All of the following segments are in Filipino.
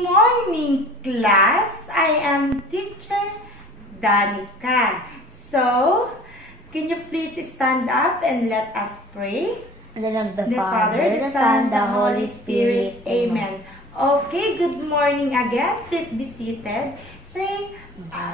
Morning class, I am teacher Danica. So, can you please stand up and let us pray? In the name of the Father, the Son, the Holy Spirit. Amen. Okay, good morning again. Please be seated. Say,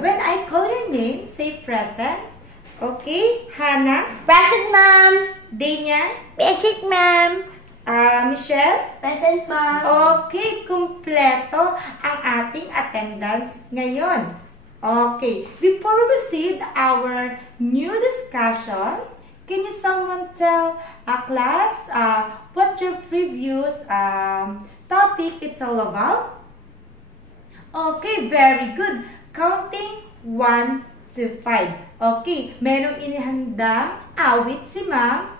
when I call your name, say present. Okay, Hannah. Present, ma'am. Dania. Present, ma'am. Michelle. Present, ma'am. Okay, kumpleto ang ating attendance ngayon. Okay, before we proceed our new discussion, can you someone tell class what your previous topic it's all about? Okay, very good. Counting 1 to 5. Okay, merong inihandang awit si ma'am.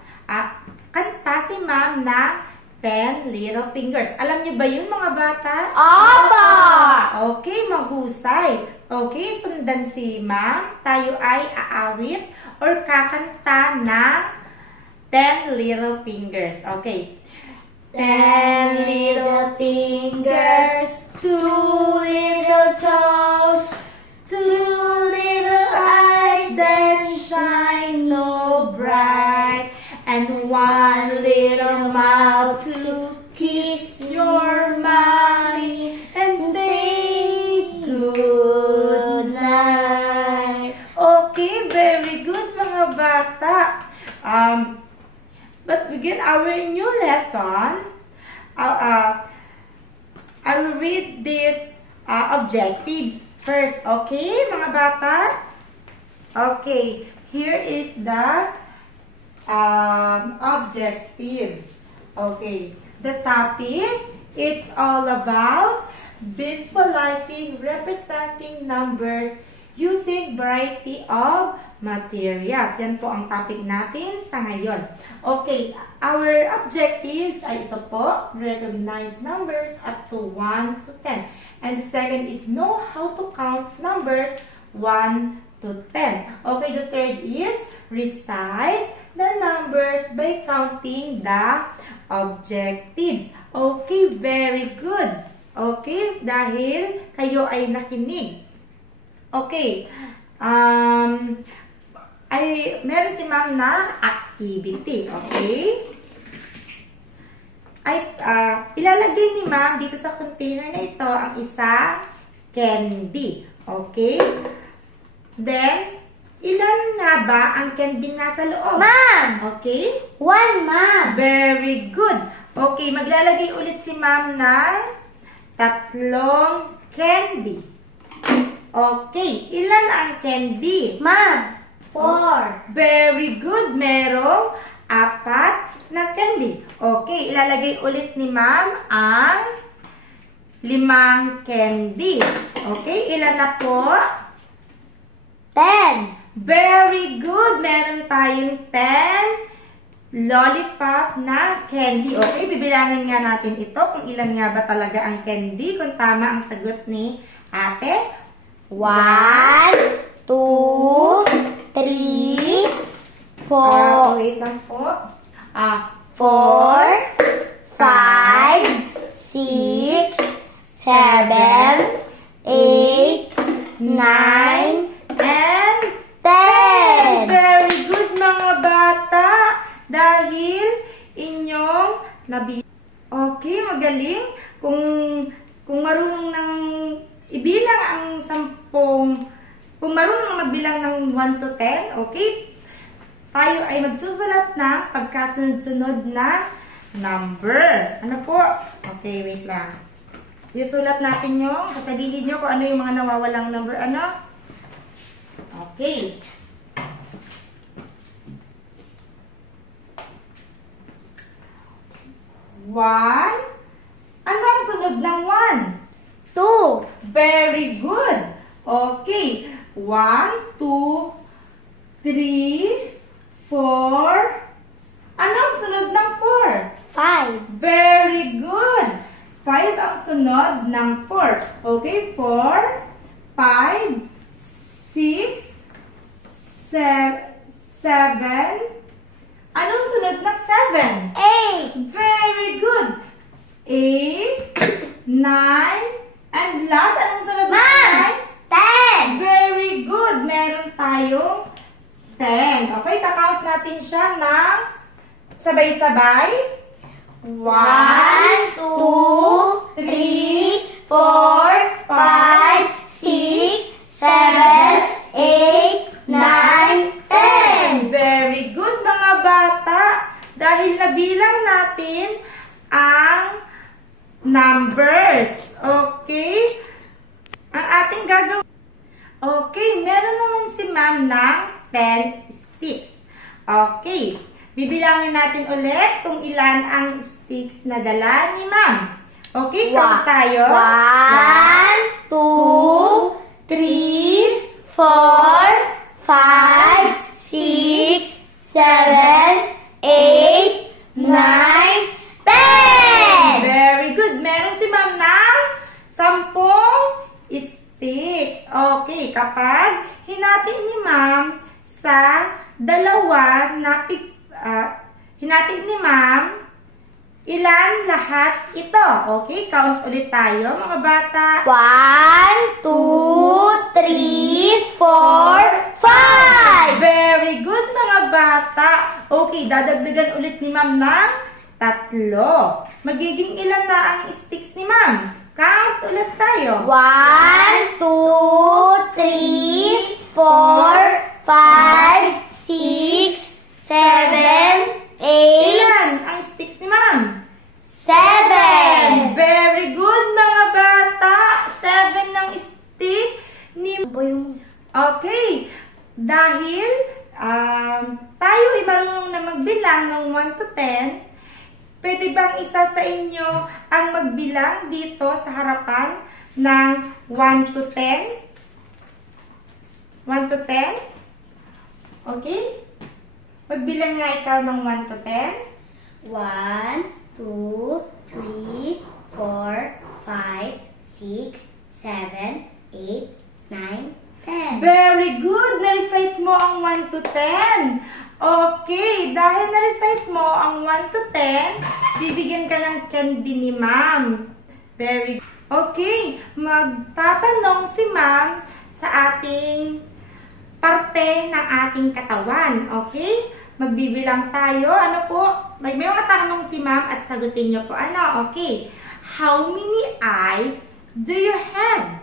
Kanta si ma'am na 10 Little Fingers. Alam niyo ba yun, mga bata? Aba! Okay, mahusay. Okay, sundan si ma'am. Tayo ay aawit or kakanta ng 10 Little Fingers. Okay. 10 little fingers, 2 little toes, 2 little eyes that shine so bright, and 1 little mouth to kiss your mommy and say good night. Okay, very good mga bata. But begin our new lesson. I will read these objectives first. Okay, mga bata? Okay, here is the objectives. Okay, the topic, it's all about visualizing representing numbers using variety of materials. Yan po ang topic natin sa ngayon. Okay, our objectives ay ito po, recognize numbers up to 1 to 10. And the second is know how to count numbers 1 to 10. Okay, the third is recite the numbers by counting the objectives. Okay, very good. Okay, dahil kayo ay nakinig. Okay, meron si ma'am na activity. Okay? Ilalagay ni ma'am dito sa container na ito ang isang candy. Okay? Then, ilan nga ba ang candy nasa loob? Ma'am! Okay? 1, ma'am. Very good. Okay, maglalagay ulit si ma'am ng 3 candy. Okay, ilan ang candy? Ma'am, 4. Very good. Merong 4 na candy. Okay, ilalagay ulit ni ma'am ang 5 candy. Okay, ilan na po? 10. Very good. Meron tayong 10 lollipop na candy. Okay, bibilangin nga natin ito kung ilan nga ba talaga ang candy. Kung tama ang sagot ni ate. 1, 2, 3, 4. Wait lang po. 4, 5, 6, 7, 8, 9, And 10. very good mga bata. Dahil inyong Okay, magaling. Kung marunong ng ibilang ang 10, kung marunong magbilang ng 1 to 10, okay? Tayo ay magsusulat ng pagkasunod-sunod na number. Ano po? Okay, wait lang. Isulat natin yung, sasabihin nyo kung ano yung mga nawawalang number. Ano? Okay. 1. Ano ang sunod ng 1? 2. Very good. Okay. 1, 2, 3, 4. Ano ang sunod ng 4? 5. Very good. 5 ang sunod ng 4. Okay, 4, 5, 6, 7. Anong sunod ng 7? 8. Very good. 8, 9, And last, anong sunod na Ma'am! kulay? 10! Very good. Meron tayong 10. Okay, kakount natin siya ng sabay-sabay. 1, 1, 2, 3, 4, 5, 6, 7, 8, 9, 10. Very good mga bata. Dahil nabilang natin ang numbers. Okay? Ang ating gagawin. Okay, meron naman si ma'am ng 10 sticks. Okay. Bibilangin natin ulit kung ilan ang sticks na dala ni ma'am. Okay, count tayo. 1, 2, 3, 4, 5, 6, 7, 8, 9, 10. Very good. Meron si ma'am ng 10 sticks. Okay, kapag hinati ni ma'am sa dalawa na hinati ni ma'am, ilan lahat ito? Okay, count ulit tayo mga bata. 1, 2, 3, 4, 5. Very good mga bata. Okay, dadagdagan ulit ni ma'am ng 3. Magiging ilan na ang sticks ni ma'am? Count ulit tayo. 1, 2, 3, 4, 5, 6, 7, 8, Ilan ang sticks ni ma'am? 7. Very good mga bata. 7 ng stick ni... Okay. Dahil tayo ay marunong na magbilang ng 1 to 10, pwede bang isa sa inyo ang magbilang dito sa harapan ng 1 to 10? 1 to 10? Okay? Magbilang nga ikaw ng 1 to 10. 1, 2, 3, 4, 5, 6, 7, 8, 9, 10. Very good! Na-recite mo ang 1 to 10. Okay, dahil na-recite mo ang 1 to 10, bibigyan ka ng candy ni ma'am. Very good. Okay, magtatanong si ma'am sa ating parte ng ating katawan. Okay? Magbibilang tayo. Ano po? May mga tanong si ma'am at sagutin niyo po. Ano? Okay. How many eyes do you have?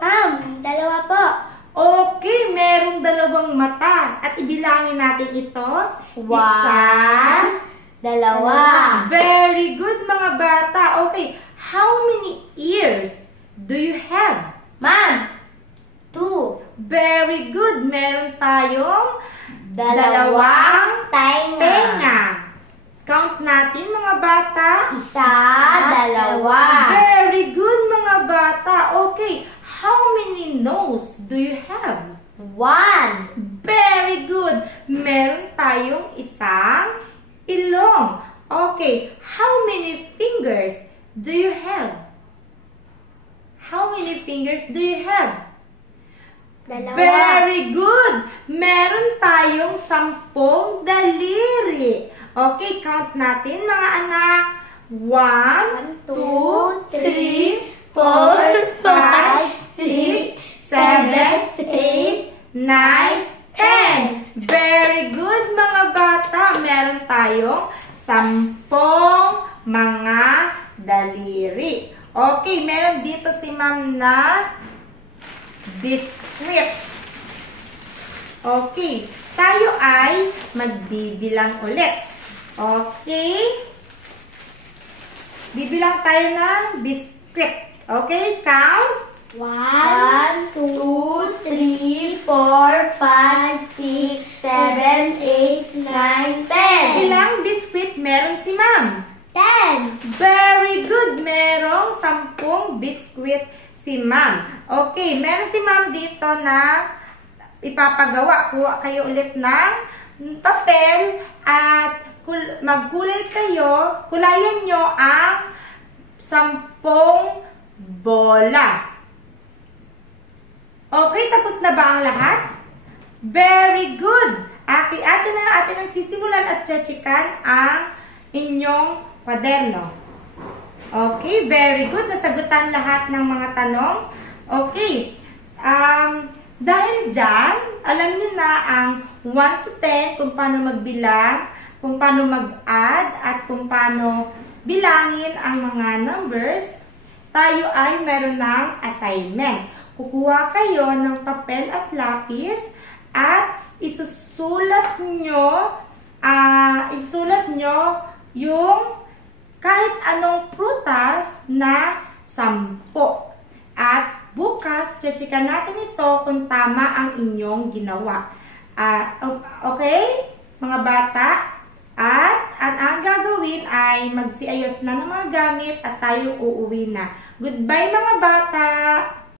Ma'am, 2 po. Okay, merong 2 mata. At ibilangin natin ito. 1, 2. Very good mga bata. Okay, how many ears do you have? Ma'am, 2. Very good. Meron tayong 2 tenga. tenga. Count natin mga bata. 1, 2. Very good mga bata. Okay, how many nose do you have? 1. Very good. Meron tayong isang ilong. Okay, how many fingers do you have? How many fingers do you have? 2. Very good. Meron tayong 10 daliri. Okay, count natin mga anak. 1, 2, 3, 4, 5, 6, 7, 8, 9, 10. Very good mga bata. Meron tayong 10 mga daliri. Okay, meron dito si ma'am na biskwit. Okay, tayo ay magbibilang ulit. Okay? Bibilang tayo ng biskwit. Okay, count. 1, 2, 3, 4, 5, 6, 7, 8, 9, 10. Ilang biskwit meron si ma'am? 10. Very good. Merong 10 biskwit si ma'am. Okay, meron si ma'am dito na ipapagawa. Kuha kayo ulit ng papel at magkulay kayo. Kulayan nyo ang 10 bola. Okay, tapos na ba ang lahat? Very good. Ate-ate nang sisimulan at tsetsikan ang inyong kwaderno. Okay, very good. Nasagutan lahat ng mga tanong. Okay. Dahil dyan, alam nyo na ang 1 to 10 kung paano magbilang, kung paano mag-add, at kung paano bilangin ang mga numbers, tayo ay meron ng assignment. Kukuha kayo ng papel at lapis at isusulat nyo yung kahit anong prutas na 10. At bukas, checkan natin ito kung tama ang inyong ginawa. Okay, mga bata? At ang gagawin ay magsiayos na ng mga gamit at tayo uuwi na. Goodbye mga bata!